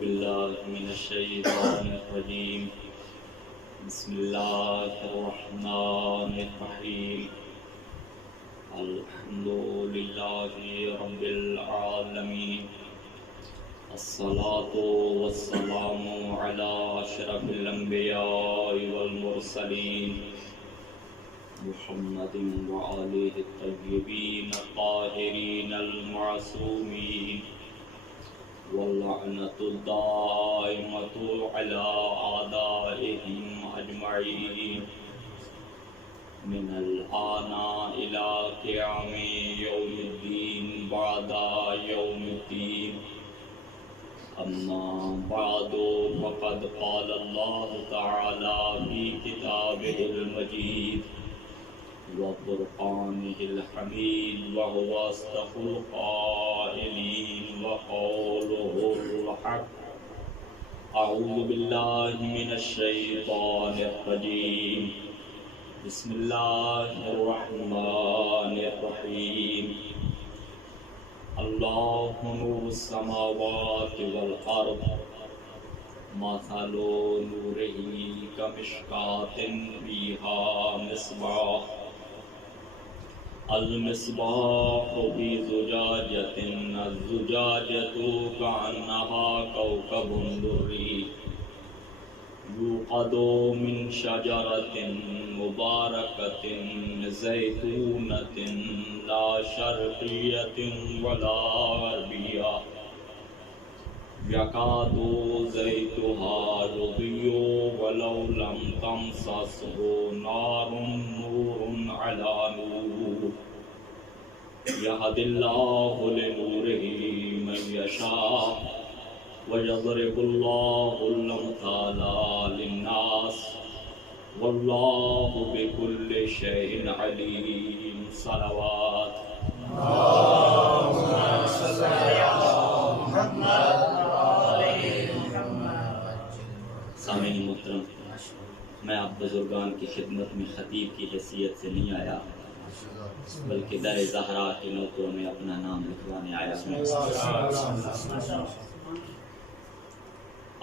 بالله من الشيطان الرجيم بسم الله الرحمن الرحيم الحمد لله رب العالمين الصلاة والسلام على أشرف الأنبياء والمرسلين محمد وآله الطيبين الطاهرين المعصومين واللعنة الدائمة على أعدائهم أجمعين من الآن إلى قيام يوم الدين بعد يوم الدين أما بعد فقد قال الله تعالى في كتابه المجيد وفرقانه الحميد وهو أصدق القائلين وقوله الحق أعوذ بالله من الشيطان الرجيم بسم الله الرحمن الرحيم الله نور السماوات والأرض مثل نوره كمشكاة فيها مصباح المصباح في زجاجة الزجاجة كأنها كوكب دري يوقد من شجرة مباركة زيتونة لا شرقية ولا غربية يكاد زيتها يضيء ولو لم تمسسه نار نور على نور يهدي الله لنوره من يشاء ويضرب الله الأمثال للناس والله بكل شيء عليم صلوات اللهم صل على محمد سامعین محترم، میں آپ بزرگان کی خدمت میں خطیب کی حیثیت سے نہیں آیا بلکہ در زہرا کے نوکروں میں اپنا نام لکھوانے آیا ہوں۔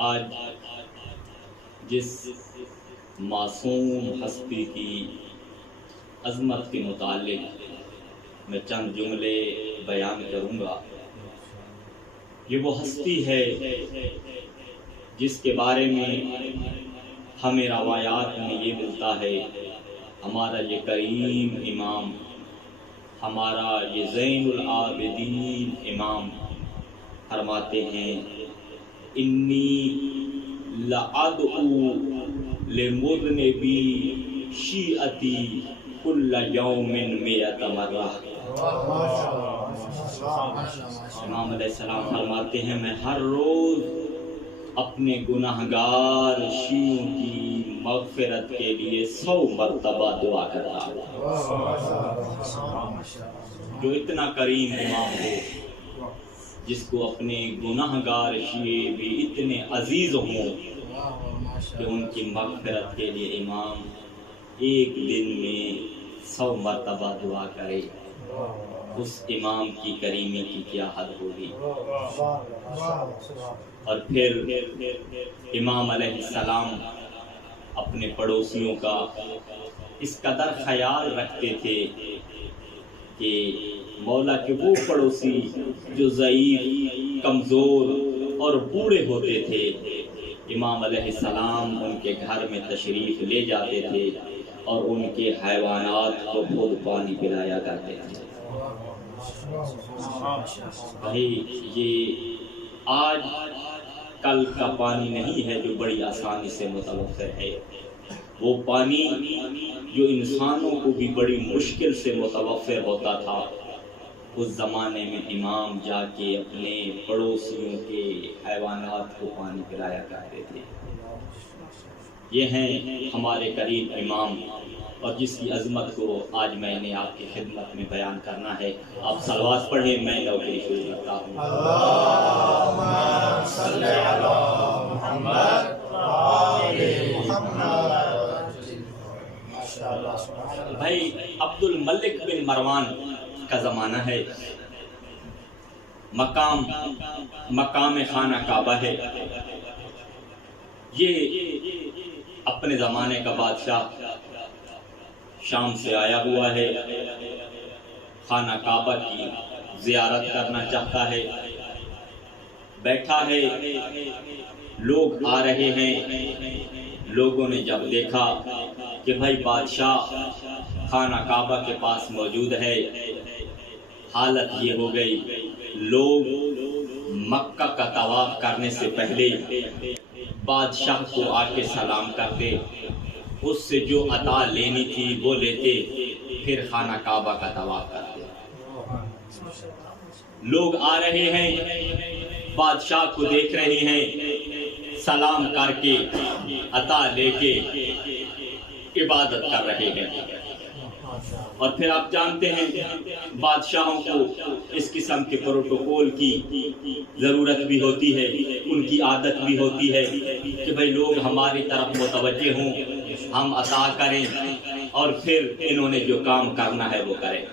آج جس معصوم ہستی کی عظمت کے متعلق میں چند جملے بیان کروں گا، یہ وہ ہستی ہے جس کے بارے میں ہمیں روایات میں یہ ملتا ہے، ہمارا یہ کریم امام، ہمارا یہ زین العابدین امام فرماتے ہیں انی لأدعو لمذنبی شیعتی کل یوم 100 مرہ۔ امام علیہ السلام فرماتے ہیں میں ہر روز اپنے گناہگار شیعوں کی مغفرت کے لیے 100 مرتبہ دعا کرتا ہوں۔ جو اتنا کریم امام ہو، جس کو اپنے گناہگار شیعے بھی اتنے عزیز ہوں کہ ان کی مغفرت کے لیے امام ایک دن میں 100 مرتبہ دعا کرے، اس امام کی کریمی کی کیا حد ہوگی۔ اور پھر امام علیہ السلام اپنے پڑوسیوں کا اس قدر خیال رکھتے تھے کہ مولا کے وہ پڑوسی جو ضعیف، کمزور اور بوڑھے ہوتے تھے، امام علیہ السلام ان کے گھر میں تشریف لے جاتے تھے اور ان کے حیوانات کو خود پانی پلایا کرتے تھے۔ بھائی یہ آج کل کا پانی نہیں ہے جو بڑی آسانی سے متوفر ہے، وہ پانی جو انسانوں کو بھی بڑی مشکل سے متوفر ہوتا تھا، اس زمانے میں امام جا کے اپنے پڑوسیوں کے حیوانات کو پانی پلایا کرتے تھے۔ یہ ہیں ہمارے قریب امام، اور جس کی عظمت کو آج میں نے آپ کی خدمت میں بیان کرنا ہے۔ آپ صلوات پڑھیں، میں نوکری شروع کرتا ہوں۔ اللہم صل علی محمد وآل محمد۔ بھائی عبد الملک بن مروان کا زمانہ ہے، مقام خانہ کعبہ ہے. یہ اپنے زمانے کا بادشاہ شام سے آیا ہوا ہے، خانہ کعبہ کی زیارت کرنا چاہتا ہے. بیٹھا ہے، لوگ آ رہے ہیں. لوگوں نے جب دیکھا کہ بھائی بادشاہ خانہ کعبہ کے پاس موجود ہے، حالت یہ ہو گئی، لوگ مکہ کا طواف کرنے سے پہلے بادشاہ کو آ کے سلام کرتے، اس سے جو عطا لینی تھی وہ لیتے، پھر خانہ کعبہ کا طواف کرتے. لوگ آ رہے ہیں، بادشاہ کو دیکھ رہے ہیں، سلام کر کے عطا لے کے عبادت کر رہے ہیں. اور پھر آپ جانتے ہیں بادشاہوں کو اس قسم کے پروٹوکول کی ضرورت بھی ہوتی ہے، ان کی عادت بھی ہوتی ہے کہ بھئی لوگ ہماری طرف متوجہ ہوں، ہم عطا کریں اور پھر انہوں نے جو کام کرنا ہے وہ کریں.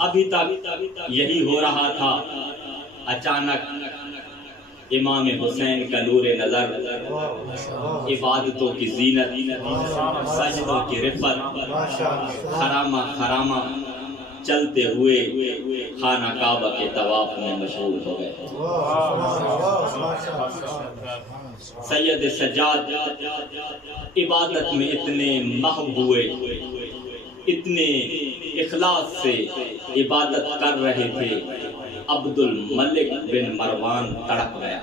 ابھی تک یہی ہو رہا تھا. اچانک امام حسین کا نور نظر، عبادتوں کی زینت، سجدوں کی رفت، خرامہ خرامہ چلتے ہوئے خانہ کعبہ کے طواف میں مشغول ہو گئے. سید سجاد عبادت میں اتنے محو ہوئے، اتنے اخلاص سے عبادت کر رہے تھے، عبد الملک بن مروان تڑپ گیا.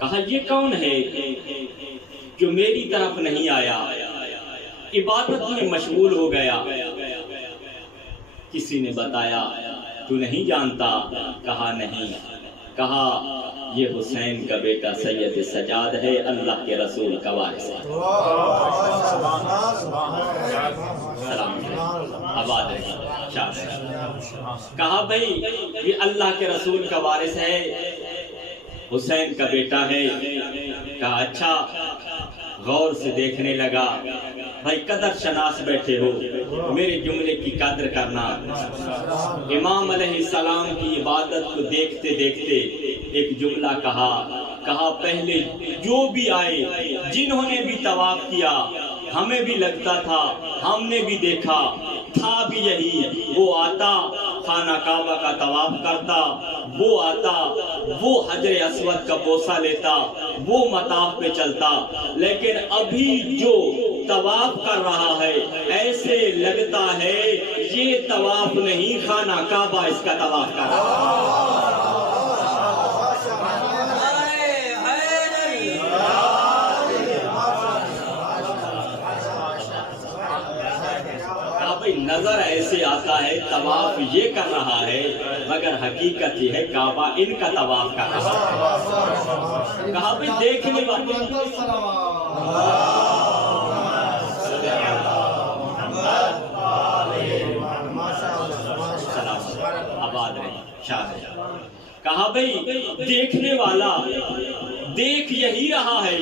کہا یہ کون ہے جو میری طرف نہیں آیا، عبادت میں مشغول ہو گیا؟ کسی نے بتایا تو نہیں جانتا؟ کہا نہیں. کہا یہ حسین کا بیٹا سید سجاد ہے، اللہ کے رسول کا وارث ہے. سلام آباد رہے. کہا بھئی یہ اللہ کے رسول کا وارث ہے، حسین کا بیٹا ہے. کہا اچھا. غور سے دیکھنے لگا. بھائی قدر شناس بیٹھے ہو، میرے جملے کی قدر کرنا. امام علیہ السلام کی عبادت کو دیکھتے دیکھتے ایک جملہ کہا پہلے جو بھی آئے، جنہوں نے بھی طواف کیا، ہمیں بھی لگتا تھا، ہم نے بھی دیکھا تھا بھی یہی. وہ آتا خانہ کعبہ کا طواف کرتا، وہ آتا وہ حجر اسود کا بوسہ لیتا، وہ مطاف پہ چلتا. لیکن ابھی جو طواف کر رہا ہے ایسے لگتا ہے یہ طواف نہیں، خانہ کعبہ اس کا طواف کر رہا ہے. نظر ایسے آتا ہے طواف یہ کر رہا ہے، مگر حقیقت یہ ہے کعبہ ان کا طواف کر رہا ہے. کہا بھئی دیکھنے والے آباد رہے شاد. کہا بھئی دیکھنے والا دیکھ یہی رہا ہے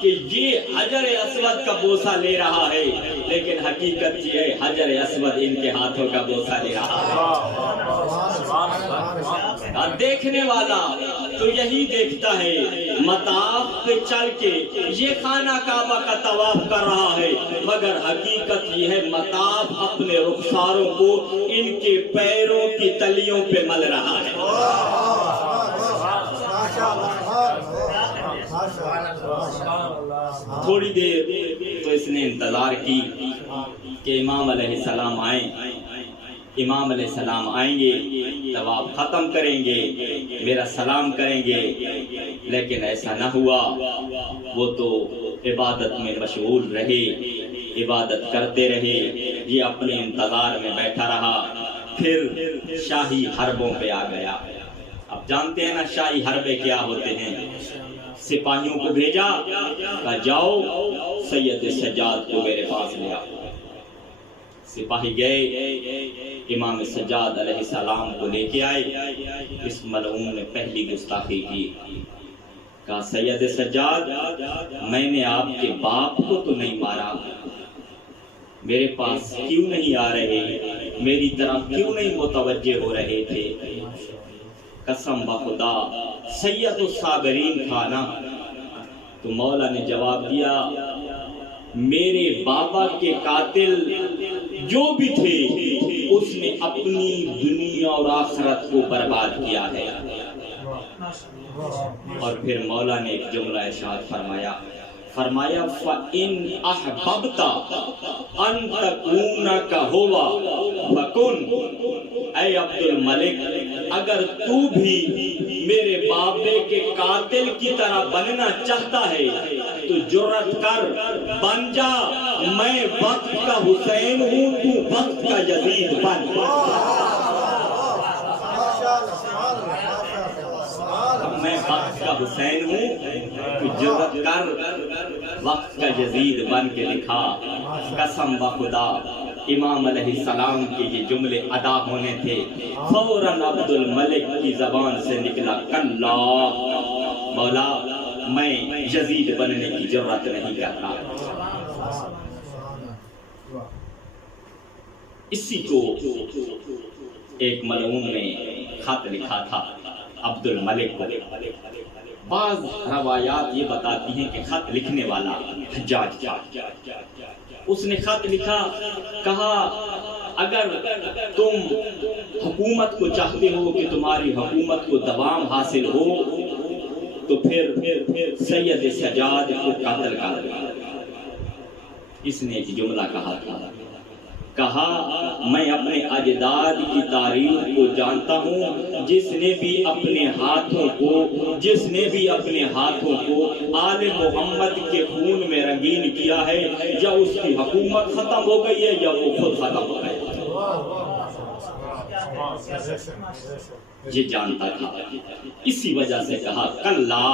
کہ یہ حجر اسود کا بوسہ لے رہا ہے، لیکن حقیقت یہ ہے حجر اسود ان کے ہاتھوں کا بوسہ لے رہا ہے. دیکھنے والا تو یہی دیکھتا ہے مطاف پہ چل کے یہ خانہ کعبہ کا طواف کر رہا ہے، مگر حقیقت یہ ہے مطاف اپنے رخساروں کو ان کے پیروں کی تلیوں پہ مل رہا ہے. تھوڑی دیر تو اس نے انتظار کی کہ امام علیہ السلام آئیں. امام علیہ السلام آئیں گے، طواف ختم کریں گے، میرا سلام کریں گے. لیکن ایسا نہ ہوا. وہ تو عبادت میں مشغول رہے، عبادت کرتے رہے. یہ اپنے انتظار میں بیٹھا رہا. پھر شاہی حربوں پہ آ گیا. اب جانتے ہیں نا شاہی حربے کیا ہوتے ہیں. سپاہیوں کو بھیجا، کہا جاؤ سید سجاد کو میرے پاس لے آؤ. سپاہی گئے، امام سجاد علیہ السلام کو لے کے آئے. اس ملعون نے پہلی گستاخی کی. کہا سید سجاد میں نے آپ کے باپ کو تو نہیں مارا، میرے پاس کیوں نہیں آ رہے؟ میری طرف کیوں نہیں متوجہ ہو رہے تھے؟ قسم بخدا سید الصابرین تھا نا، تو مولا نے جواب دیا میرے بابا کے قاتل جو بھی تھے اس نے اپنی دنیا اور آخرت کو برباد کیا ہے۔ اور پھر مولا نے ایک جملہ ارشاد فرمایا فَإِنْ أَحْبَبْتَ أَن تَكُونَ كَهُوَ فَكُنْ، اے عبد الملک اگر تو بھی میرے بابے کے قاتل کی طرح بننا چاہتا ہے تو جرأت کر بن جا، میں وقت کا حسین ہوں، تو وقت کا یزید بن۔ میں وقت کا حسین ہوں، تو جرأت کر وقت کا یزید بن کے دکھا۔ قسم بخدا امام علیہ السلام کے یہ جملے ادا ہونے تھے، فوراً عبد الملک کی زبان سے نکلا کلا مولا میں یزید بننے کی جرأت نہیں کرتا۔ اسی کو ایک ملعون نے خط لکھا تھا عبد الملک کو۔ بعض روایات یہ بتاتی ہیں کہ خط لکھنے والا حجاج تھا۔ اس نے خط لکھا، کہا اگر تم حکومت کو چاہتے ہو کہ تمہاری حکومت کو دوام حاصل ہو تو پھر سید سجاد کو قتل کر۔ اس نے ایک جملہ کہا میں اپنے اجداد کی تاریخ کو جانتا ہوں، جس نے بھی اپنے ہاتھوں کو آل محمد کے خون میں رنگین کیا ہے، یا اس کی حکومت ختم ہو گئی ہے یا وہ خود ختم ہو گئے۔ یہ جانتا تھا، اسی وجہ سے کہا کلا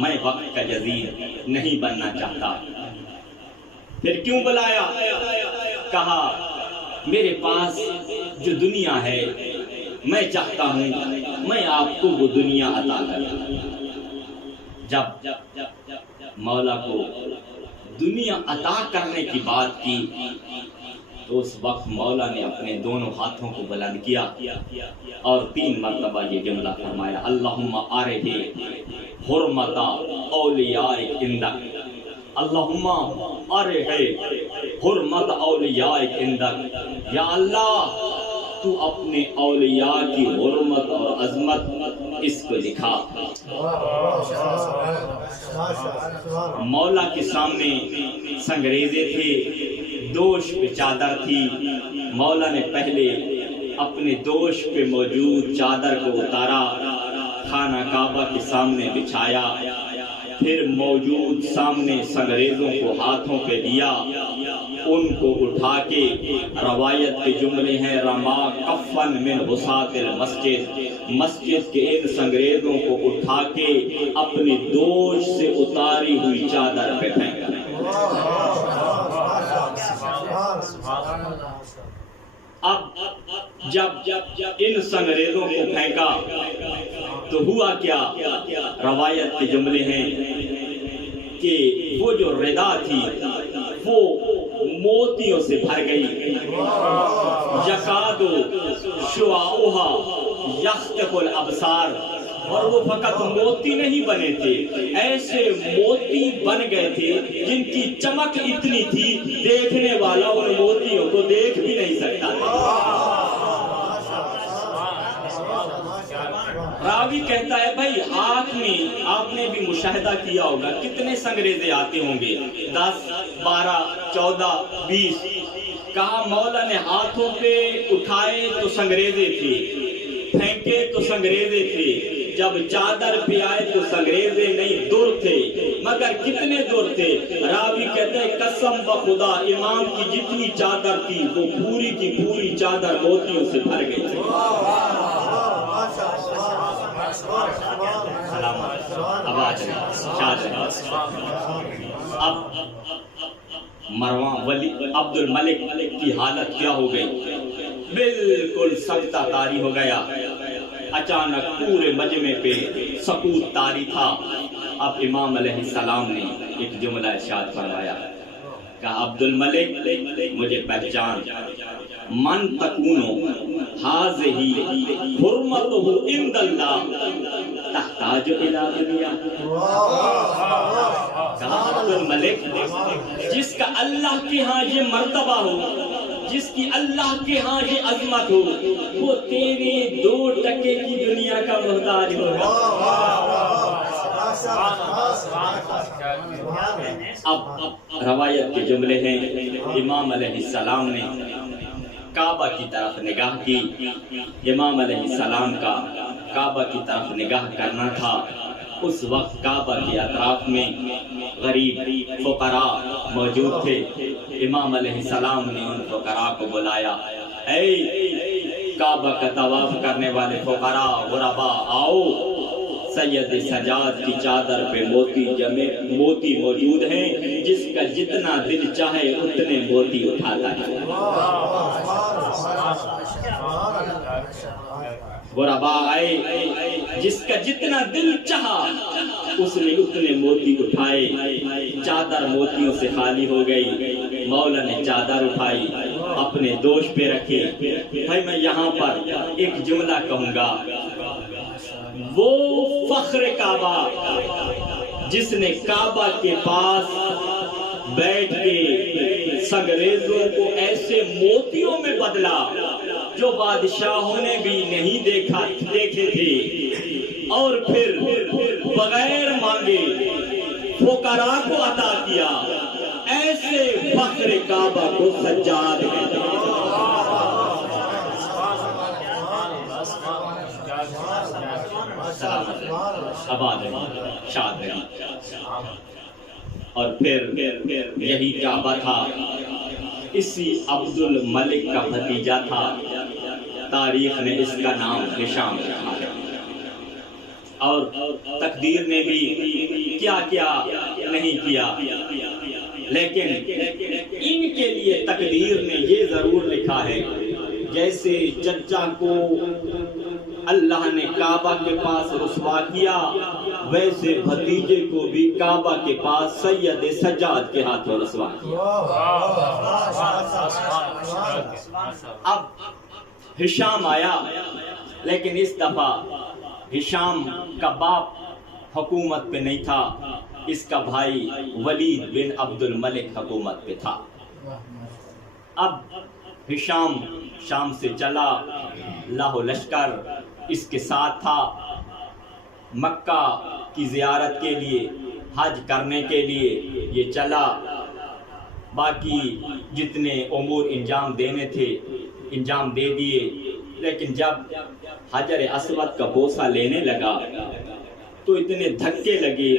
میں وقت کا یزید نہیں بننا چاہتا۔ پھر کیوں بلایا؟ کہا میرے پاس جو دنیا ہے میں چاہتا ہوں میں آپ کو وہ دنیا عطا کروں۔ جب مولا کو دنیا عطا کرنے کی بات کی تو اس وقت مولا نے اپنے دونوں ہاتھوں کو بلند کیا اور 3 مرتبہ یہ جملہ فرمایا اللہم ارہ حرمت اولیائک عندک، اللہم ارہ حرمت اولیائک عندک، یا اللہ تو اپنے اولیاء کی حرمت اور عظمت اس کو دکھا۔ مولا کے سامنے سنگریزے تھے، دوش پہ چادر تھی، مولا نے پہلے اپنے دوش پہ موجود چادر کو اتارا، خانہ کعبہ کے سامنے بچھایا، پھر موجود سامنے سنگریزوں کو ہاتھوں پہ دیا، ان کو اٹھا کے روایت کے جملے ہیں رما کفن من وساط المسجد، مسجد کے ان سنگریزوں کو اٹھا کے اپنی دوش سے اتاری ہوئی چادر پہ پھینکا۔ اب جب ان سنگریزوں کو پھینکا تو ہوا کیا؟ روایت کے جملے ہیں کہ وہ جو ردا تھی وہ موتیوں سے بھر گئی، یکاد شعاعها یخطف الابصار، اور وہ فقط موتی نہیں بنے تھے، ایسے موتی بن گئے تھے جن کی چمک اتنی تھی دیکھنے والا ان موتیوں کو دیکھ بھی نہیں سکتا تھا۔ راوی کہتا ہے بھائی آپ نے بھی مشاہدہ کیا ہوگا کتنے سنگریزے آتے ہوں گے، 10 12 14 20۔ کہا مولا نے ہاتھوں پہ اٹھائے تو سنگریزے تھے، پھینکے تو سنگریزے تھے، جب چادر پہ آئے تو سنگریزے نہیں در تھے، مگر کتنے در تھے؟ راوی کہتے ہیں قسم بخدا امام کی جتنی چادر تھی وہ پوری کی پوری چادر موتیوں سے بھر گئی تھی۔ اب مروان ولی عبد الملک کی حالت کیا ہو گئی؟ بالکل سکتہ طاری ہو گیا، اچانک پورے مجمع پہ سکوت طاری تھا۔ اب امام علیہ السلام نے ایک جملہ ارشاد فرمایا، کہا عبد الملک مجھے پہچان، من تکونو حاضہی حرمتہ عند اللہ تحتاج الی دنیا. کہا عبد الملک جس کا اللہ کے ہاں یہ مرتبہ ہو، جس کی اللہ کے ہاں یہ عظمت ہو، وہ تیرے 2 ٹکے کی دنیا کا محتاج ہوگا. اب روایت کے جملے ہیں، امام علیہ السلام نے کعبہ کی طرف نگاہ کی. امام علیہ السلام کا کعبہ کی طرف نگاہ کرنا تھا. اس وقت کعبہ کے اطراف میں غریب فقراء موجود تھے. امام علیہ السلام نے ان فقراء کو بلایا، اے کعبہ کا طواف کرنے والے فقراء غرباء آؤ، سید سجاد کی چادر پہ موتی موجود ہیں، جس کا جتنا دل چاہے اتنے موتی اٹھاتا ہے. غرباء آئے، جس کا جتنا دل چاہا اس نے اتنے موتی اٹھائے. چادر موتیوں سے خالی ہو گئی. مولا نے چادر اٹھائی، اپنے دوش پہ رکھے. بھائی میں یہاں پر ایک جملہ کہوں گا، وہ فخر کعبہ جس نے کعبہ کے پاس بیٹھ کے سنگریزوں کو ایسے موتیوں میں بدلا جو بادشاہوں نے بھی نہیں دیکھے تھے، اور پھر بغیر مانگے فقراء کو عطا کیا، ایسے فخر کعبہ کو سجاد کہتے ہیں. آباد شاد رہی. اور پھر یہی کعبہ تھا، اسی عبد الملک کا بھتیجا تھا. تاریخ نے اس کا نام ہشام رکھا ہے. اور تقدیر نے بھی کیا کیا نہیں کیا، لیکن ان کے لیے تقدیر نے یہ ضرور لکھا ہے، جیسے چچا کو اللہ نے کعبہ کے پاس رسوا کیا، ویسے بھتیجے کو بھی کعبہ کے پاس سید سجاد کے ہاتھوں رسوا کیا. اب ہشام آیا، لیکن اس دفعہ ہشام کا باپ حکومت پہ نہیں تھا، اس کا بھائی ولید بن عبد الملک حکومت پہ تھا. اب ہشام شام سے چلا، لاہو لشکر اس کے ساتھ تھا. مکہ کی زیارت کے لیے، حج کرنے کے لیے یہ چلا. باقی جتنے امور انجام دینے تھے انجام دے دیے، لیکن جب حجر اسود کا بوسہ لینے لگا تو اتنے دھکے لگے،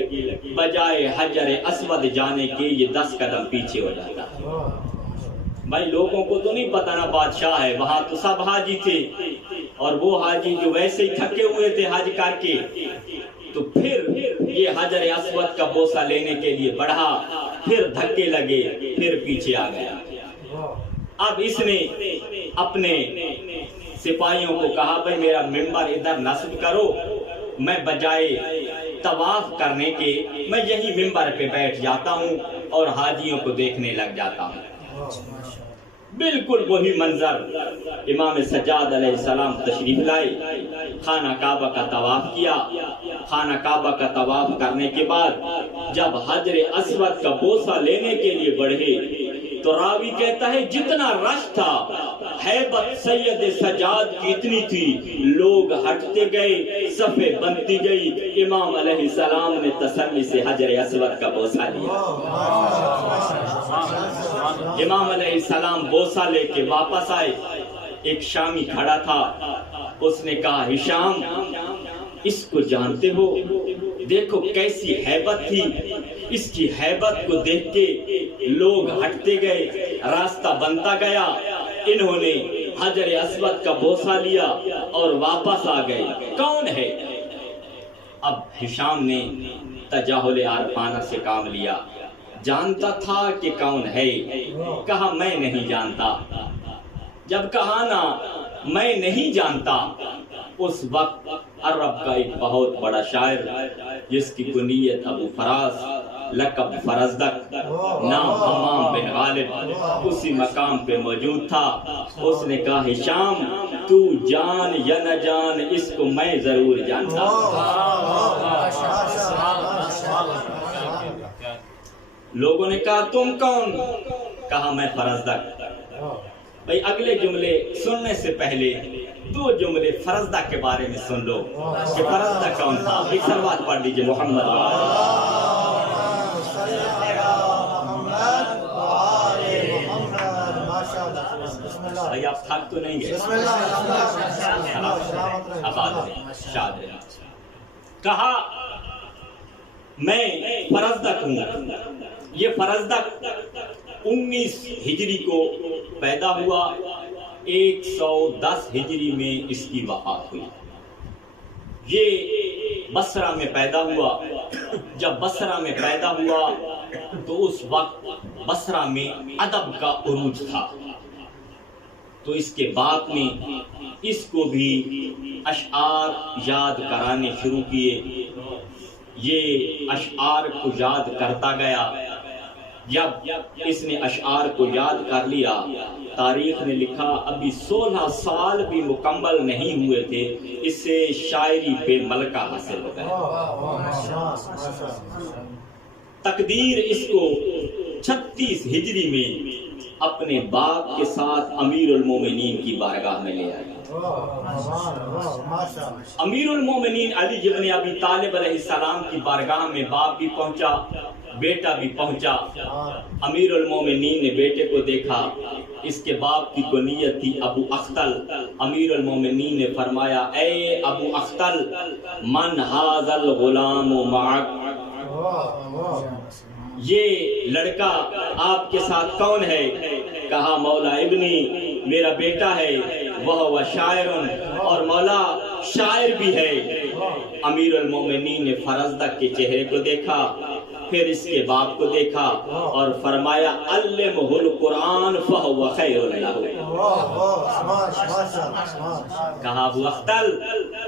بجائے حجر اسود جانے کے یہ 10 قدم پیچھے ہو جاتا. بھائی لوگوں کو تو نہیں پتا نا بادشاہ ہے، وہاں تو سب حاجی تھے، اور وہ حاجی جو ویسے ہی تھکے ہوئے تھے حج کر کے، تو پھر یہ حجر اسود کا بوسہ لینے کے لیے بڑھا، پھر دھکے لگے، پھر پیچھے آ گیا. اب اس نے اپنے سپاہیوں کو کہا، بھائی میرا منبر ادھر نصب کرو، میں بجائے طواف کرنے کے میں یہی منبر پہ بیٹھ جاتا ہوں اور حاجیوں کو دیکھنے لگ جاتا ہوں. بالکل وہی منظر امام سجاد علیہ السلام تشریف لائے، خانہ کعبہ کا طواف کیا. خانہ کعبہ کا طواف کرنے کے بعد جب حجر اسود کا بوسہ لینے کے لیے بڑھے تو راوی کہتا ہے جتنا رش تھا، ہیبت سید سجاد کی اتنی تھی، لوگ ہٹتے گئے، صفیں بنتی گئی. امام علیہ السلام نے تسلی سے حجر اسود کا بوسہ لیا. امام علیہ السلام بوسہ لے کے واپس آئے. ایک شامی کھڑا تھا، اس نے کہا، ہشام اس کو جانتے ہو؟ دیکھو کیسی ہیبت تھی. اس کی ہیبت کو دیکھ کے لوگ ہٹتے گئے، راستہ بنتا گیا. انہوں نے حجر اسود کا بوسہ لیا اور واپس آ گئے. کون ہے؟ اب ہشام نے تجاہل عارفانہ سے کام لیا. جانتا تھا کہ کون ہے، کہا میں نہیں جانتا. جب کہا نا میں نہیں جانتا، اس وقت عرب کا ایک بہت بڑا شاعر جس کی کنیت ابو فراس لقب فرزدق نام حمام بن غالب اسی مقام پہ موجود تھا. اس نے کہا ہشام تو جان یا نہ جان اس کو میں ضرور جانتا. لوگوں نے کہا تم کون؟ کہا میں فرزدق. بھائی اگلے جملے سننے سے پہلے 2 جملے فرزدق کے بارے میں سن لو کہ فرزدق کون تھا. ایک صلوات پڑھ دیجئے محمد. بھائی آپ تھک تو نہیں گئے؟ شاد رہے. کہا میں فرزدق ہوں. یہ فرزدق 19 ہجری کو پیدا ہوا، 110 ہجری میں اس کی وفات ہوئی. یہ بصرہ میں پیدا ہوا. جب بصرہ میں پیدا ہوا تو اس وقت بصرہ میں ادب کا عروج تھا. تو اس کے بعد میں اس کو بھی اشعار یاد کرانے شروع کیے. یہ اشعار کو یاد کرتا گیا. جب اس نے اشعار کو یاد کر لیا، تاریخ نے لکھا ابھی 16 سال بھی مکمل نہیں ہوئے تھے اس سے شاعری پہ ملکہ حاصل ہو گیا. تقدیر اس کو 36 ہجری میں اپنے باپ کے ساتھ امیر المومنین کی بارگاہ میں لے آئی. امیر المومنین علی بن ابی طالب علیہ السلام کی بارگاہ میں باپ بھی پہنچا، بیٹا بھی پہنچا. امیر المومنین نے بیٹے کو دیکھا. اس کے باپ کی کنیت تھی ابو اختل. امیر المومنین نے فرمایا اے ابو اختل من ھذا الغلام معک، یہ لڑکا آپ کے ساتھ کون ہے؟ کہا مولا ابنی میرا بیٹا ہے، وہ شاعر اور مولا شاعر بھی ہے. امیر المومنین نے فرزدق کے چہرے کو دیکھا، پھر اس کے باپ کو دیکھا اور فرمایا علمہ القرآن فہو خیر لہ. کہا ابو اختل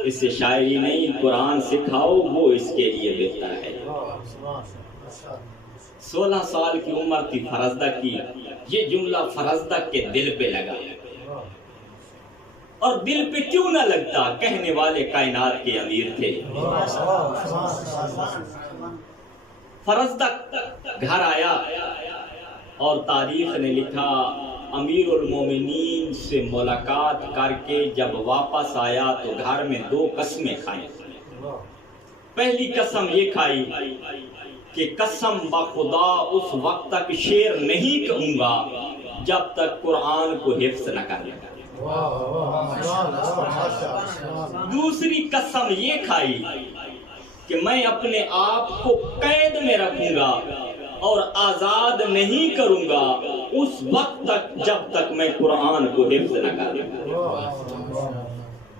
اسے شاعری نہیں قرآن سکھاؤ، وہ اس کے لیے بہتر ہے. 16 سال کی عمر تھی فرزدق کی. یہ جملہ فرزدق کے دل پہ لگا. اور دل پہ کیوں نہ لگتا، کہنے والے کائنات کے امیر تھے. فرزدق گھر آیا اور تاریخ نے لکھا امیر المومنین سے ملاقات کر کے جب واپس آیا تو گھر میں 2 قسمیں کھائیں. پہلی قسم یہ کھائی کہ قسم بخدا اس وقت تک شعر نہیں کہوں گا جب تک قرآن کو حفظ نہ کر لوں. دوسری قسم یہ کھائی کہ میں اپنے آپ کو قید میں رکھوں گا اور آزاد نہیں کروں گا اس وقت تک جب تک میں قرآن کو حفظ نہ کر لوں.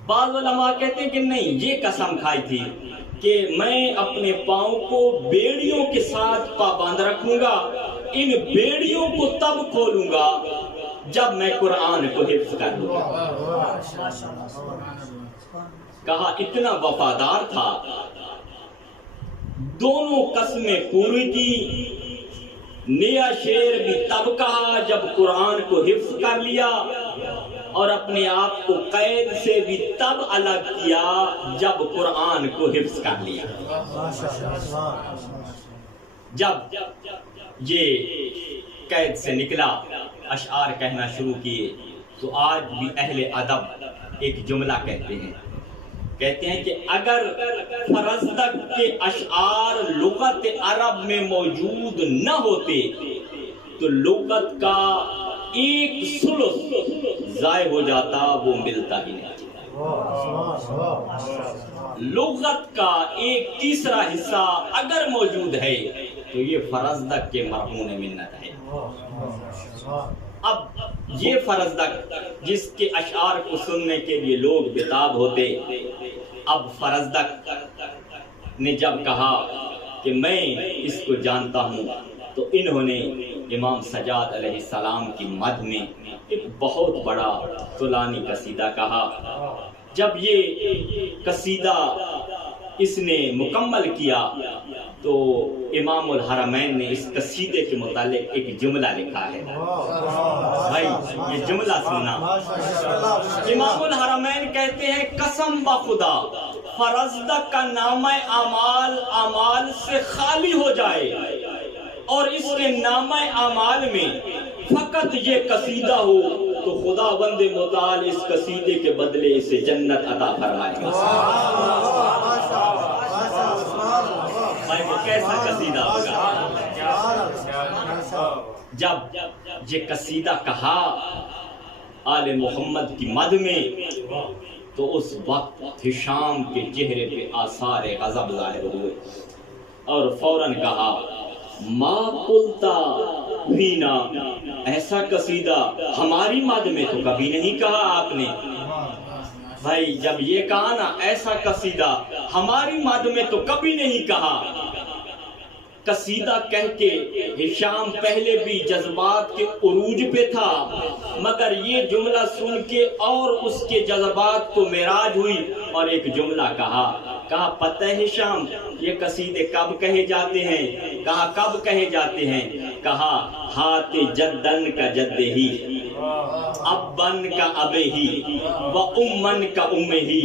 بعض علماء کہتے ہیں کہ نہیں، یہ قسم کھائی تھی کہ میں اپنے پاؤں کو بیڑیوں کے ساتھ پابند رکھوں گا، ان بیڑیوں کو تب کھولوں گا جب میں قرآن کو حفظ کر لوں گا. کہا اتنا وفادار تھا. دونوں قسمیں پوری کی. نیا شعر بھی تب کہا جب قرآن کو حفظ کر لیا، اور اپنے آپ کو قید سے بھی تب الگ کیا جب قرآن کو حفظ کر لیا. جب یہ قید سے نکلا، اشعار کہنا شروع کیے، تو آج بھی اہل ادب ایک جملہ کہتے ہیں کہ اگر فرزدق کے اشعار لغت عرب میں موجود نہ ہوتے تو لغت کا 1/3 ضائع ہو جاتا، وہ ملتا ہی نہیں. لغت کا 1/3 حصہ اگر موجود ہے تو یہ فرزدق کے مرہون منت ہے. اب یہ فرزدق جس کے اشعار کو سننے کے لیے لوگ بےتاب ہوتے، اب فرزدق نے جب کہا کہ میں اس کو جانتا ہوں تو انہوں نے امام سجاد علیہ السلام کی مدح میں ایک بہت بڑا طولانی قصیدہ کہا. جب یہ قصیدہ اس نے مکمل کیا تو امام الحرمین نے اس قصیدے کے متعلق ایک جملہ لکھا ہے. بھائی یہ جملہ سننا. امام الحرمین کہتے ہیں قسم بخدا فرزدق کا نامہ اعمال سے خالی ہو جائے اور اس کے نامہ اعمال میں فقط یہ قصیدہ ہو تو خدا بند متعال اس قصیدے کے بدلے اسے جنت عطا فرمائے گا. بھائی وہ کیسا قصیدہ ہوگا؟ جب یہ قصیدہ کہا آل محمد کی مد میں تو اس وقت ہشام کے چہرے پہ آثار غضب ظاہر ہوئے اور فوراً کہا ما قلتا فینا، ایسا قصیدہ ہماری مد میں تو کبھی نہیں کہا آپ نے. بھائی جب یہ کہا نا ایسا قصیدہ ہماری مد میں تو کبھی نہیں کہا، قصیدہ کہہ کے ہشام پہلے بھی جذبات کے عروج پہ تھا، مگر یہ جملہ سن کے اور اس کے جذبات کو معراج ہوئی اور ایک جملہ کہا پتہ ہے ہشام یہ قصیدے کب کہے جاتے ہیں؟ کہا کب کہے جاتے ہیں؟ کہا ہاتھ جدن کا جد ہی، ابن کا اب ہی، و امن کا ام ہی.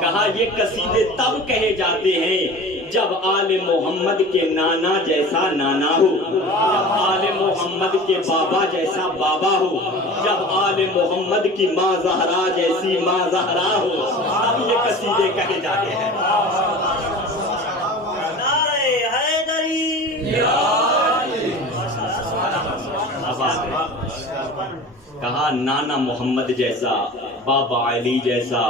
کہا یہ قصیدے تب کہے جاتے ہیں جب آل محمد کے نانا جیسا نانا ہو، جب آل محمد کے بابا جیسا بابا ہو، جب آل محمد کی ماں زہرا جیسی ماں زہرا ہو، تب یہ قصیدے کہے جاتے ہیں. کہا نانا محمد جیسا، بابا علی جیسا،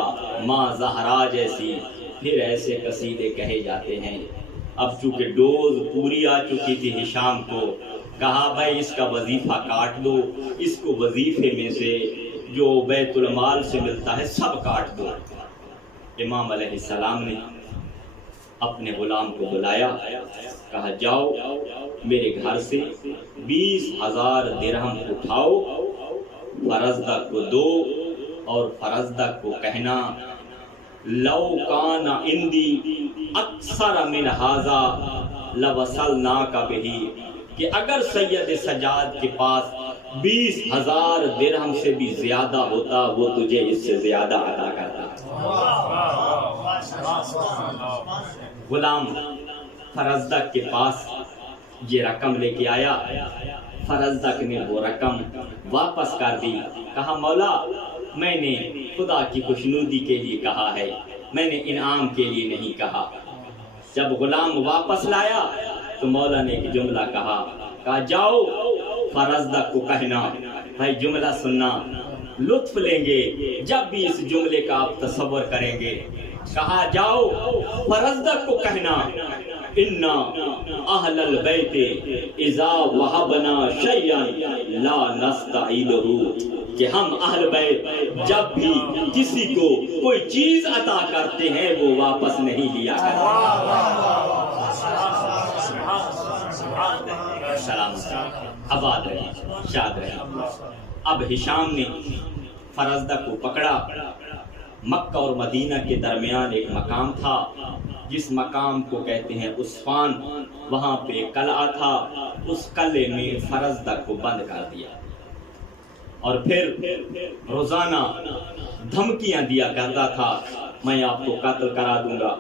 ماں زہرا جیسی، پھر ایسے قصیدے کہے جاتے ہیں. اب چونکہ ڈوز پوری آ چکی تھی ہشام کو، کہا بھائی اس کا وظیفہ کاٹ دو، اس کو وظیفے میں سے جو بیت المال سے ملتا ہے سب کاٹ دو. امام علیہ السلام نے اپنے غلام کو بلایا، کہا جاؤ میرے گھر سے 20,000 درہم اٹھاؤ، فرزدق کو دو اور فرزدق کو کہنا لو کان عندی اکثر من ھذا لوصلناک بہ، کہ اگر سید سجاد کے پاس 20,000 درہم سے بھی زیادہ ہوتا وہ تجھے اس سے زیادہ عطا کرتا. غلام فرزدق کے پاس یہ رقم لے کے آیا، فرزدق نے وہ رقم واپس کر دی. کہا مولا میں نے خدا کی خوشنودی کے لیے کہا ہے، میں نے انعام کے لیے نہیں کہا. جب غلام واپس لایا تو مولا نے ایک جملہ کہا جاؤ فرزدق کو کہنا. بھائی جملہ سننا، لطف لیں گے جب بھی اس جملے کا آپ تصور کریں گے. کہا جاؤ فرزدق کو کہنا انا اہل البیت اذا وہبنا شیئا لا نستعیدہ، کہ ہم اہل بیت جب بھی کسی کو کوئی چیز عطا کرتے ہیں وہ واپس نہیں لیا کرتے. سلام آباد رہے، شاد رہے. اب ہشام نے فرزدق کو پکڑا. مکہ اور مدینہ کے درمیان ایک مقام تھا جس مقام کو کہتے ہیں عصفان، وہاں پہ ایک قلعہ تھا. اس قلعے میں فرزدق کو بند کر دیا اور پھر روزانہ دھمکیاں دیا کرتا تھا، میں آپ کو قتل کرا دوں گا،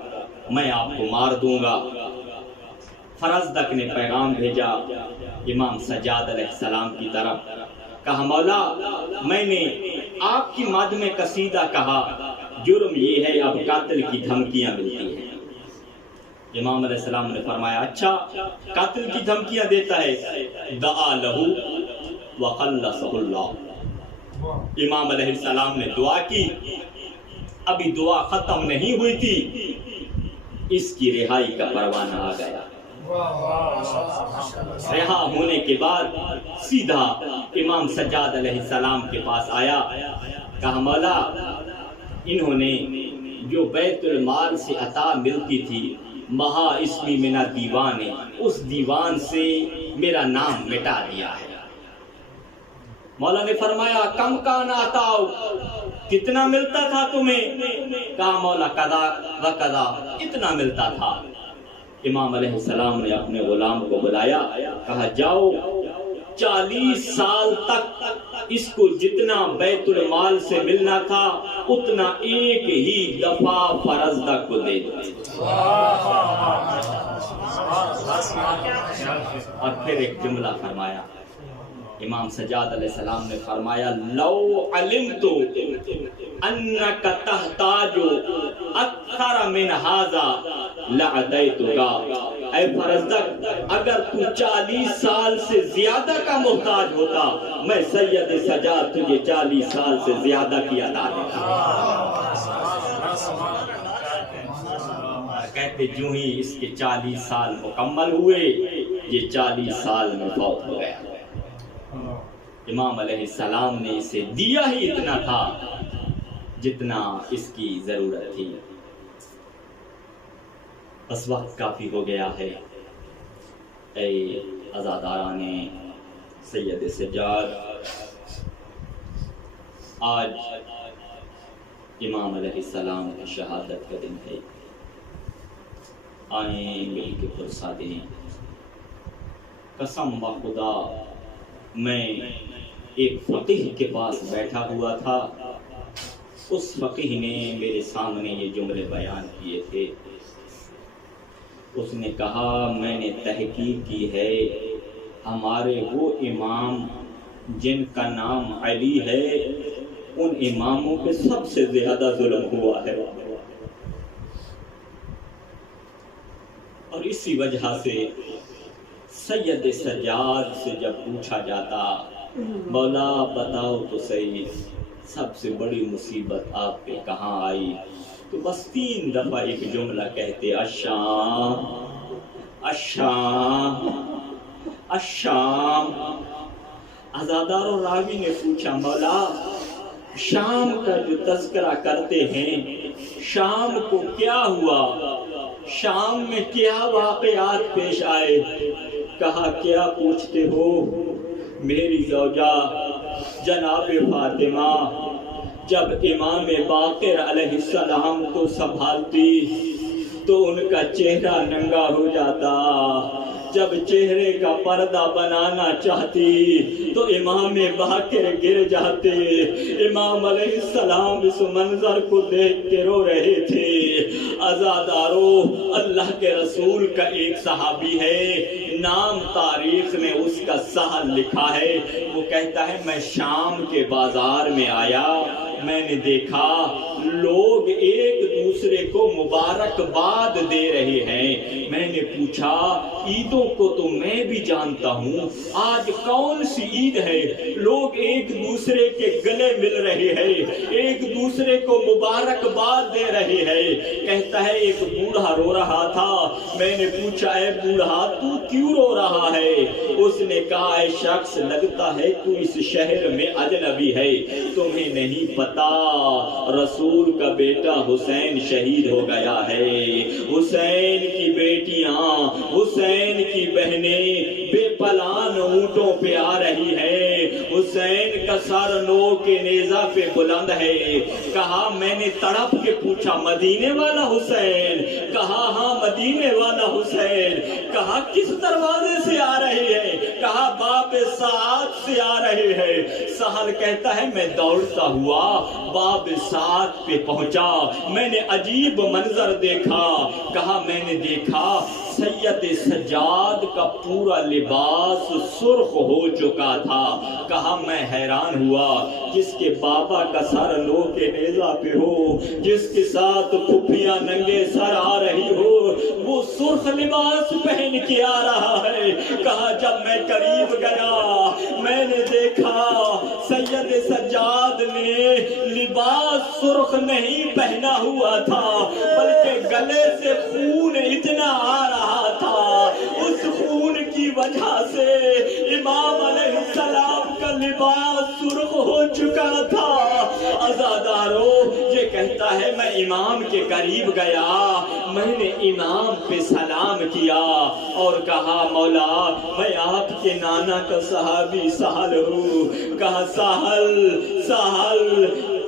میں آپ کو مار دوں گا. فرزدق نے پیغام بھیجا امام سجاد علیہ السلام کی طرف، کہا مولا میں نے آپ کی مد میں قصیدہ کہا، جرم یہ ہے اب قتل کی دھمکیاں ملتی ہیں. امام علیہ السلام نے فرمایا اچھا قتل کی دھمکیاں دیتا ہے، دعا لہو وخلصہ اللہ. امام علیہ السلام نے دعا کی، ابھی دعا ختم نہیں ہوئی تھی، اس کی رہائی کا پروانہ آ گیا. رہا ہونے کے بعد سیدھا امام سجاد علیہ السلام کے پاس آیا، کہا مولا انہوں نے جو بیت المال سے عطا ملتی تھی مہا اسمی منا دیوان، اس دیوان سے میرا نام مٹا دیا ہے. مولا نے فرمایا کم کان عطاؤ، کتنا ملتا تھا تمہیں؟ کہا مولا قضا و قضا، اتنا ملتا تھا. امام علیہ السلام نے اپنے غلام کو بلایا، کہا جاؤ 40 سال تک اس کو جتنا بیت المال سے ملنا تھا اتنا ایک ہی دفعہ فرزدہ کو دے دو۔ اور پھر ایک جملہ فرمایا، امام سجاد علیہ السلام نے فرمایا لو علمت انک تحتاج اکثر من ھذا لعطیتک، اے فرزدق اگر تو 40 سال سے زیادہ کا محتاج ہوتا میں سید سجاد تجھے 40 سال سے زیادہ کی عطا دیتا۔ کہتے جو ہی اس کے 40 سال مکمل ہوئے یہ 40 سال میں فوت ہو گیا۔ امام علیہ السلام نے اسے دیا ہی اتنا تھا جتنا اس کی ضرورت تھی۔ بس وقت کافی ہو گیا ہے۔ اے عزاداران سید سجاد، آج امام علیہ السلام کی شہادت کا دن ہے، آئیں مل کے پرسا دیں۔ قسم بخدا میں ایک فقیہ کے پاس بیٹھا ہوا تھا، اس فقیہ نے میرے سامنے یہ جملے بیان کیے تھے۔ اس نے کہا میں نے تحقیق کی ہے، ہمارے وہ امام جن کا نام علی ہے ان اماموں پہ سب سے زیادہ ظلم ہوا ہے، اور اسی وجہ سے سید سجاد سے جب پوچھا جاتا مولا بتاؤ تو صحیح سب سے بڑی مصیبت آپ پہ کہاں آئی، تو بس 3 دفعہ ایک جملہ کہتے الشام الشام الشام۔ عزادار و راوی نے پوچھا مولا شام کا جو تذکرہ کرتے ہیں شام کو کیا ہوا، شام میں کیا واقعات پیش آئے؟ کہا کیا پوچھتے ہو، میری زوجہ جناب فاطمہ جب امام باقر علیہ السلام کو سنبھالتی تو ان کا چہرہ ننگا ہو جاتا، جب چہرے کا پردہ بنانا چاہتی تو امام باقر گر جاتے۔ امام علیہ السلام اس منظر کو دیکھ کے رو رہے تھے۔ عزادارو، اللہ کے رسول کا ایک صحابی ہے، نام تاریخ میں اس کا سہل لکھا ہے، وہ کہتا ہے میں شام کے بازار میں آیا، میں نے دیکھا لوگ ایک دوسرے کو مبارکباد دے رہے ہیں، میں نے پوچھا عیدوں کو تو میں بھی جانتا ہوں، آج کون سی عید ہے؟ لوگ ایک دوسرے کے گلے مل رہے ہیں، ایک دوسرے کو مبارکباد دے رہے ہیں۔ کہتا ہے ایک بوڑھا رو رہا تھا، میں نے پوچھا اے بوڑھا تو کیوں رو رہا ہے؟ اس نے کہا اے شخص لگتا ہے تو اس شہر میں اجنبی ہے، تمہیں نہیں پتا رسول کا بیٹا حسین شہید ہو گیا ہے، حسین کی بیٹیاں حسین کی بہنیں بے پلان اونٹوں پہ آ رہی ہے، حسین کا سر نو کے نیزہ پہ بلند ہے۔ کہا میں نے تڑپ کے پوچھا مدینے والا حسین؟ کہا ہاں مدینے والا حسین۔ کہا کس دروازے سے آ رہے ہیں؟ کہا باب سعد سے آ رہے ہیں۔ سہل کہتا ہے میں دوڑتا ہوا باب سعد پہ پہنچا، میں نے عجیب منظر دیکھا۔ کہا میں نے دیکھا سید سجاد کا پورا لباس سرخ ہو چکا تھا۔ کہا میں حیران ہوا، جس کے بابا کا سر لو کے نیزہ پہ ہو، جس کے ساتھ پھپھیاں ننگے سر آ رہی ہو، وہ سرخ لباس پہن کے آ رہا ہے۔ کہا جب میں قریب گیا میں نے دیکھا سید سجاد نے لباس سرخ نہیں پہنا ہوا تھا، بلکہ گلے سے خون اتنا آ رہا تھا، اس خون کی وجہ سے امام علیہ السلام کا لباس سرخ ہو چکا تھا۔ عزادارو، یہ کہتا ہے میں امام کے قریب گیا، میں نے امام پہ سلام کیا اور کہا مولا میں آپ کے نانا کا صحابی سہل ہوں۔ کہا سہل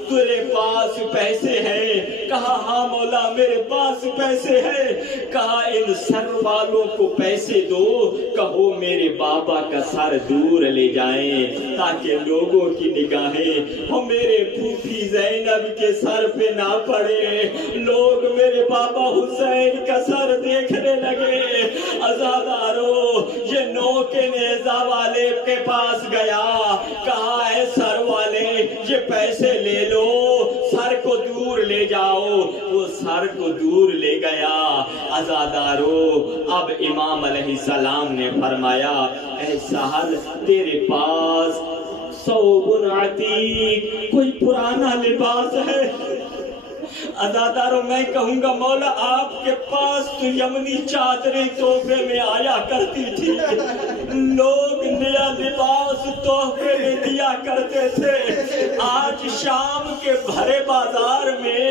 تیرے پاس پیسے ہیں؟ کہا ہاں مولا میرے پاس پیسے ہیں۔ کہا ان ان سر والوں کو پیسے دو، کہو میرے بابا کا سر دور لے جائیں تاکہ لوگوں کی نگاہیں وہ میرے پھوپھی زینب کے سر پہ نہ پڑے، لوگ میرے بابا حسین کا سر دیکھنے لگے۔ عزادارو، یہ نو کے نیزہ والے کے پاس گیا، کہا اے سر والے یہ پیسے لے لو، سر کو دور لے جاؤ۔ وہ سر کو دور لے گیا۔ عزادارو، اب امام علیہ السلام نے فرمایا اے سہل تیرے پاس ثوب عتیق، کوئی پرانا لباس ہے؟ عزادارو، میں کہوں گا مولا آپ کے پاس تو یمنی چادریں تحفے میں آیا کرتی تھی، لوگ نیا لباس تحفے میں دیا کرتے تھے، آج شام کے بھرے بازار میں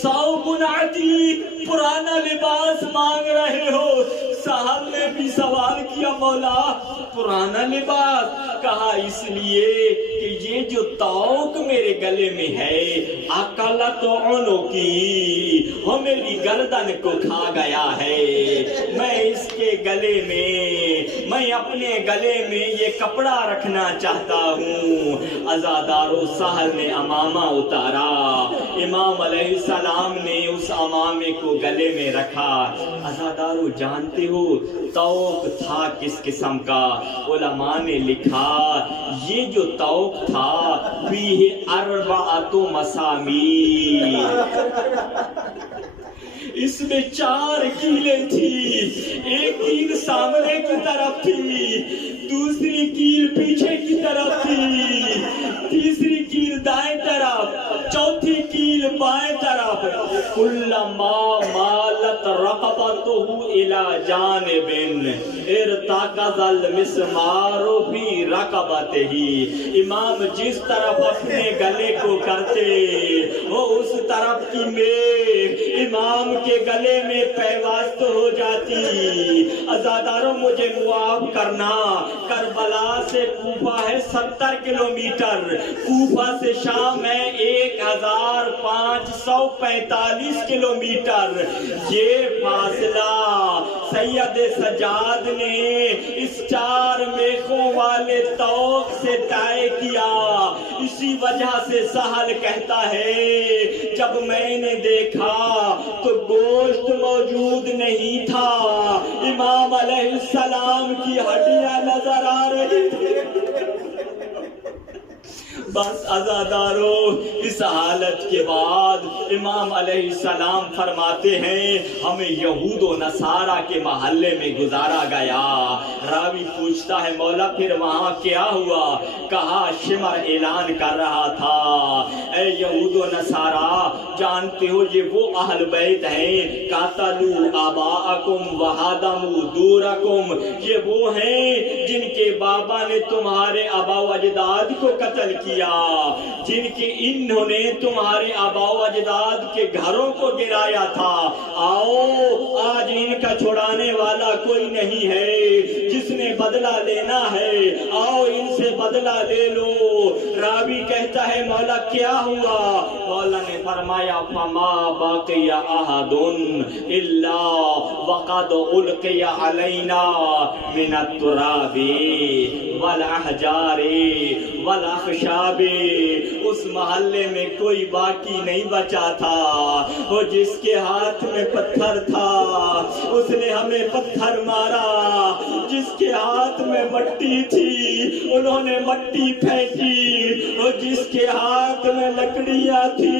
ثوب عتیق پرانا لباس مانگ رہے ہو۔ سہل نے بھی سوال کیا مولا پرانا لباس؟ کہا اس لیے کہ یہ جو توق میرے گلے میں ہے اکلت عنقی، وہ میری گردن کو کھا گیا ہے، میں اس کے گلے میں اپنے گلے میں یہ کپڑا رکھنا چاہتا ہوں۔ عزادارو، سہل نے امامہ اتارا، امام علیہ السلام نے اس امامے کو گلے میں رکھا۔ عزادارو، جانتے ہو توق تھا کس قسم کا؟ علماء نے لکھا یہ جو توق تھا فیہ 4 مسامیر، اس میں 4 کیلیں تھی، ایک کیل سامنے کی طرف تھی، دوسری کیل پیچھے کی طرف تھی، تیسری کیل دائیں طرف، چوتھی کیل بائیں طرف۔ کلما مالت رقبتہ الی جانب ارتکز المسمار فی رقبتہ، امام جس طرف اپنے گلے کو کرتے وہ اس طرف کی میخ امام کے گلے میں پیوست ہو جاتی۔ عزاداروں، مجھے معاف کرنا، کربلا سے کوفہ ہے 70 کلومیٹر، کوفہ سے شام ہے 1545 کلومیٹر، یہ فاصلہ سید سجاد نے اس 4 میخوں والے توق سے طے کیا۔ اسی وجہ سے سہل کہتا ہے جب میں نے دیکھا تو گوشت موجود نہیں تھا، امام علیہ السلام کی ہڈیاں نظر آ رہی تھی۔ بس عزادارو، اس حالت کے بعد امام علیہ السلام فرماتے ہیں ہمیں یہود و نصارہ کے محلے میں گزارا گیا۔ راوی پوچھتا ہے مولا پھر وہاں کیا ہوا؟ کہا شمر اعلان کر رہا تھا اے یہود و نصارہ، جانتے ہو یہ وہ اہل بیت ہیں قاتلوا آباءکم وہدموا دورکم، یہ وہ ہیں جن کے بابا نے تمہارے آبا و اجداد کو قتل کیا، جن کے انہوں نے تمہارے آبا و اجداد کے گھروں کو گرایا تھا۔ آؤ آج ان کا چھڑانے والا کوئی نہیں ہے، جس نے بدلہ لینا ہے آؤ ان سے بدلہ لے لو۔ راوی کہتا ہے مولا کیا ہوا؟ مولا نے فرمایا فما باقی احد الا وقد القی علینا من التراب والاحجار والاخشاب، اس محلے میں کوئی باقی نہیں بچا تھا، وہ جس کے ہاتھ میں پتھر تھا اس نے ہمیں پتھر مارا، جس کے ہاتھ میں مٹی تھی انہوں نے مٹی پھینکی، اور جس کے ہاتھ میں لکڑیاں تھی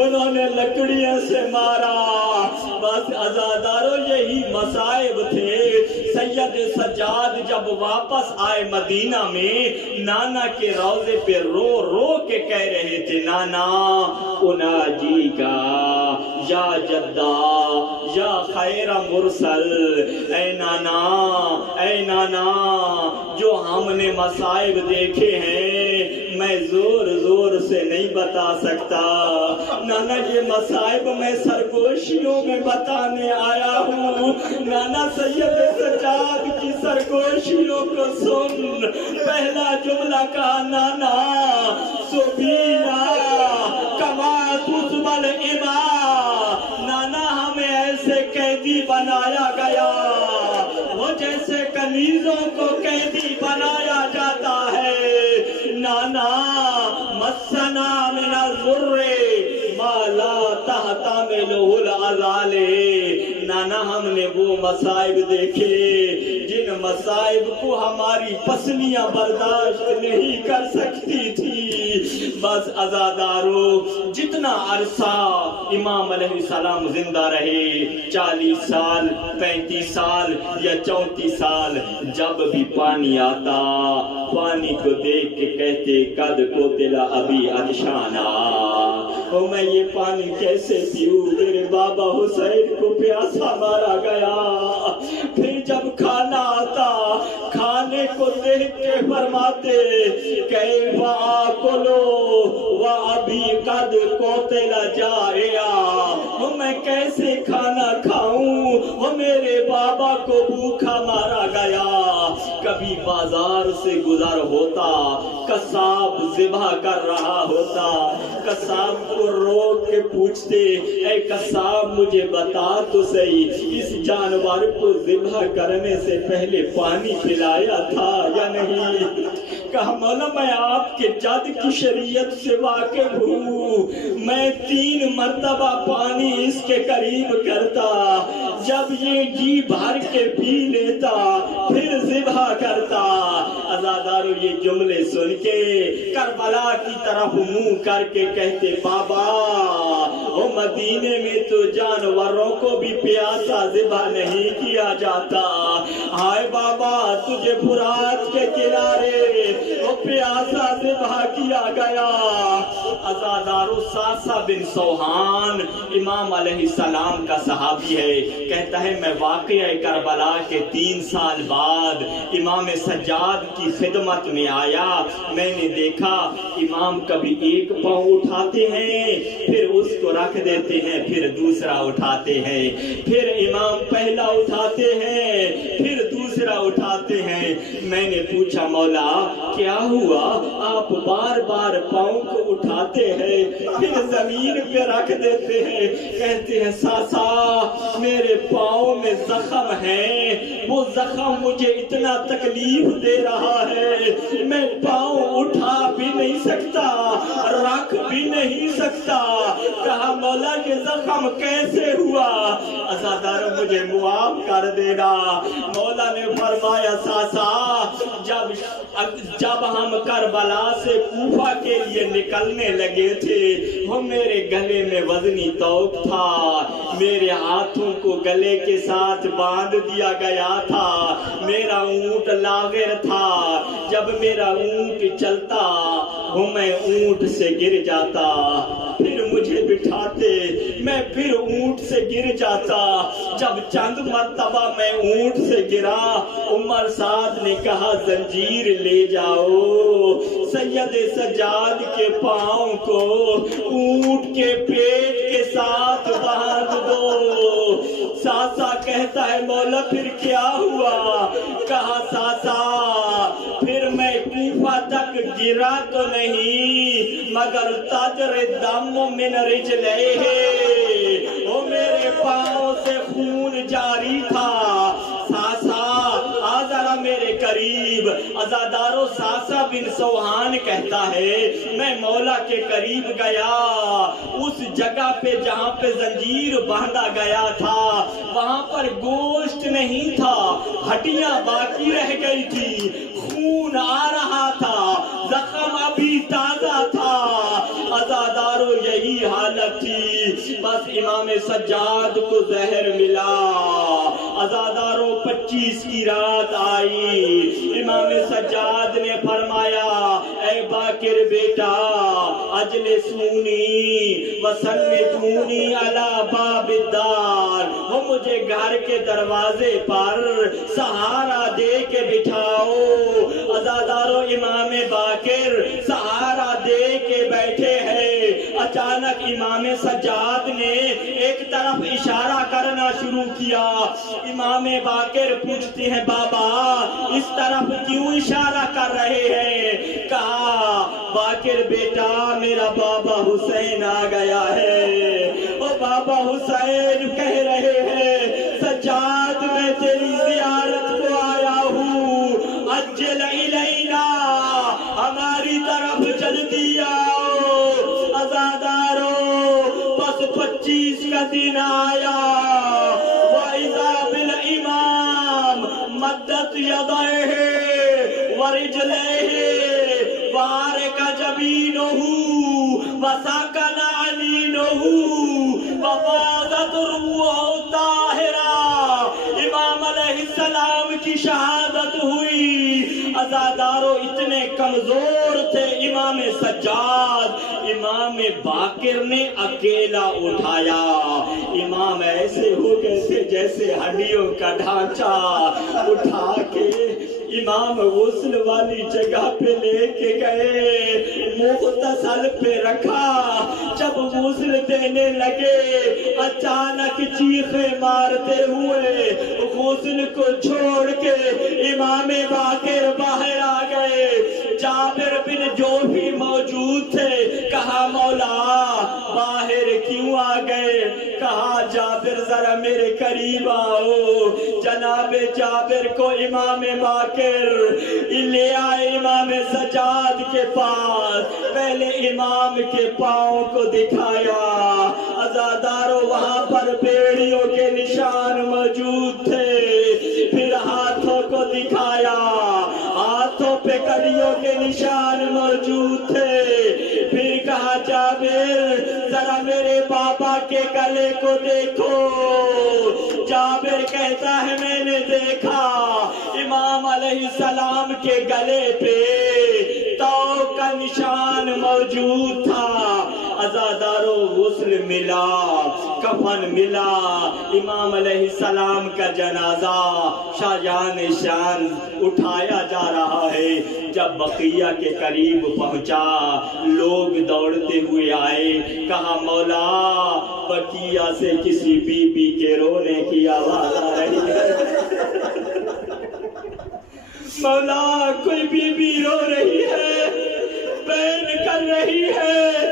انہوں نے لکڑیاں سے مارا۔ بس عزادارو، یہی مصائب تھے۔ سید سجاد جب واپس آئے مدینہ میں، نانا کے روضے پہ رو رو کے کہہ رہے تھے نانا اناجی کا یا جدہ یا خیر مرسل، اے نانا اے نانا، جو ہم نے مصائب دیکھے ہیں میں زور زور سے نہیں بتا سکتا، نانا یہ مصائب میں سرگوشیوں میں بتانے آیا ہوں۔ نانا سید سجاد کی سرگوشیوں کو سن، پہلا جملہ کہا نانا سبینا کما تسبل اما، نانا ہمیں ایسے قیدی بنا لایا گیا، وہ جیسے کنیزوں کو قیدی بنایا جاتا ہے۔ نانا مسنا من الضر ما لا تحتملہ العذال، نانا ہم نے وہ مصائب دیکھے جن مصائب کو ہماری پسلیاں برداشت نہیں کر سکتی تھی۔ بس عزادارو، جتنا عرصہ امام علیہ السلام زندہ رہے، 40 سال، 35 سال یا 34 سال، جب بھی پانی آتا، پانی کو دیکھ کے کہتے قد قتل ابی عطشانا، میں یہ پانی کیسے پیوں، میرے بابا حسین کو پیاسا مارا گیا۔ پھر جب کھانا آتا، کھانے کو دیکھ کے فرماتے کیف آکلو وابی قد قتل جائع، میں کیسے کھانا کھاؤں، وہ میرے بابا کو بھوکا مارا گیا۔ کبھی بازار سے گزر ہوتا، قصاب ذبح کر رہا ہوتا، قصاب کو روک کے پوچھتے اے قصاب مجھے بتا تو صحیح، اس جانور کو ذبح کرنے سے پہلے پانی پلایا تھا یا نہیں؟ کہا مولا میں آپ کے جد کی شریعت سے واقف ہوں، میں 3 مرتبہ پانی اس کے قریب کرتا، جب یہ جی بھر کے پی لیتا پھر ذبح کرتا۔ عزادارو یہ جملے سن کے کربلا کی طرف منہ کر کے کہتے بابا وہ مدینے میں تو جانوروں کو بھی پیاسا ذبح نہیں کیا جاتا، ہائے بابا تجھے فرات کے کنارے وہ پیاسا ذبح کیا گیا۔ عزادارو ساسا بن سوہان امام علیہ السلام کا صحابی ہے، کہتا ہے میں واقعہ کربلا کے 3 سال بعد امام سجاد کی خدمت میں آیا، میں نے دیکھا امام کبھی ایک پاؤں اٹھاتے ہیں پھر اس کو رکھ دیتے ہیں، پھر دوسرا اٹھاتے ہیں، پھر امام پہلا اٹھاتے ہیں پھر دوسرا اٹھاتے ہیں۔ میں نے پوچھا مولا کیا ہوا، آپ بار بار پاؤں کو اٹھاتے ہیں پھر زمین پہ رکھ دیتے ہیں؟ کہتے ہیں ساسا میرے پاؤں میں زخم ہے، وہ زخم مجھے اتنا تکلیف دے رہا ہے، میں پاؤں اٹھا بھی نہیں سکتا رکھ بھی نہیں سکتا۔ کہا مولا یہ زخم کیسے ہوا؟ عزادارو مجھے معاف کر دینا۔ مولا نے فرمایا ساسا جب ہم کربلا سے کوفہ کے لیے نکلنے لگے تھے، وہ میرے گلے میں وزنی توق تھا، میرے ہاتھوں کو گلے کے ساتھ باندھ دیا گیا تھا، میرا اونٹ لاغر تھا، جب میرا اونٹ چلتا وہ میں اونٹ سے گر جاتا، پھر مجھے بٹھاتے میں پھر اونٹ سے گر جاتا، جب چند مرتبہ میں اونٹ سے گرا عمر سعد نے کہا زنجیر لے جاؤ، سید سجاد کے پاؤں کو اونٹ کے پیٹ کے ساتھ باندھ دو۔ ساسا کہتا ہے مولا پھر کیا ہوا؟ کہا ساسا پھر میں کوفہ تک گرا تو نہیں مگر تجر دم من رجلیہ، وہ میرے پاؤں سے خون جاری تھا۔ ساسا آ ذرا میرے قریب۔ عزادارو ساسا بن سوہان کہتا ہے میں مولا کے قریب گیا، اس جگہ پہ جہاں پہ زنجیر باندھا گیا تھا وہاں پر گوشت نہیں تھا، ہڈیاں باقی رہ گئی تھی، خون آ رہا تھا، زخم ابھی تازہ تھا۔ عزادارو یہی حالت تھی، بس امام سجاد کو زہر ملا۔ عزادارو 25 کی رات آئی، امام سجاد نے فرمایا اے باکر بیٹا اجلسونی وسندونی علی باب الدار، وہ مجھے گھر کے دروازے پر سہارا دے کے بٹھاؤ۔ عزادارو امام باکر سہارا دے کے بیٹھے ہیں، اچانک امام سجاد نے ایک طرف اشارہ کرنا شروع کیا۔ امام باکر پوچھتے ہیں بابا اس طرف کیوں اشارہ کر رہے ہیں؟ کہا باکر بیٹا میرا بابا حسین آ گیا ہے، وہ بابا حسین کہہ رہے ہیں سجاد سجاد میں تیری زیارت کو آیا ہوں، عجل الینا، ہماری طرف جلدی آؤ۔ عزادارو بس 25 کا دن آیا، وَإِذَا بِالْإِمَامِ مَدَّتْ يَدَيْهِ وَرِجْلَيْهِ وَعَرَكَ جَبِينُهُ وَسَكَنَ عَنِينُهُ وَفَاضَتْ رُوحُ الطَّاهِرَةُ، امام علیہ السلام کی شہادت ہوئی۔ عزادارو اتنے کمزور تھے، امام سجاد امام باقر نے اکیلا اٹھایا۔ امام ایسے ہو گئے تھے جیسے ہڈیوں کا ڈھانچہ، اٹھا کے امام غسل والی جگہ پہ لے کے گئے، مغتسل پہ رکھا۔ جب غسل دینے لگے اچانک چیخیں مارتے ہوئے غسل کو چھوڑ کے امام باقر باہر آ گئے۔ جابر بن جو بھی موجود تھے کہا مولا باہر کیوں آ گئے؟ کہا جابر ذرا میرے قریب آؤ۔ جناب جابر کو امام باقر لے آئے امام سجاد کے پاس، پہلے امام کے پاؤں کو دکھایا۔ عزادارو وہاں پر بیڑیوں کے نشان موجود تھے، پھر ہاتھوں کو دکھایا، ہاتھوں پہ کڑیوں کے نشان موجود تھے۔ پھر کہا جابر ذرا میرے بابا کے گلے کو دیکھو۔ جابر کہتا ہے میں نے دیکھا، امام علیہ السلام کے گلے پہ تو کا نشان موجود تھا۔ عزادارو غسل ملا، کفن ملا، امام علیہ السلام کا جنازہ شاہجان شان اٹھایا جا رہا ہے۔ جب بقیہ کے قریب پہنچا لوگ دوڑتے ہوئے آئے، کہا مولا بقیہ سے کسی بی بی کے رونے کی آواز آ رہی ہے۔ مولا کوئی بی بی رو رہی ہے، بین کر رہی ہے،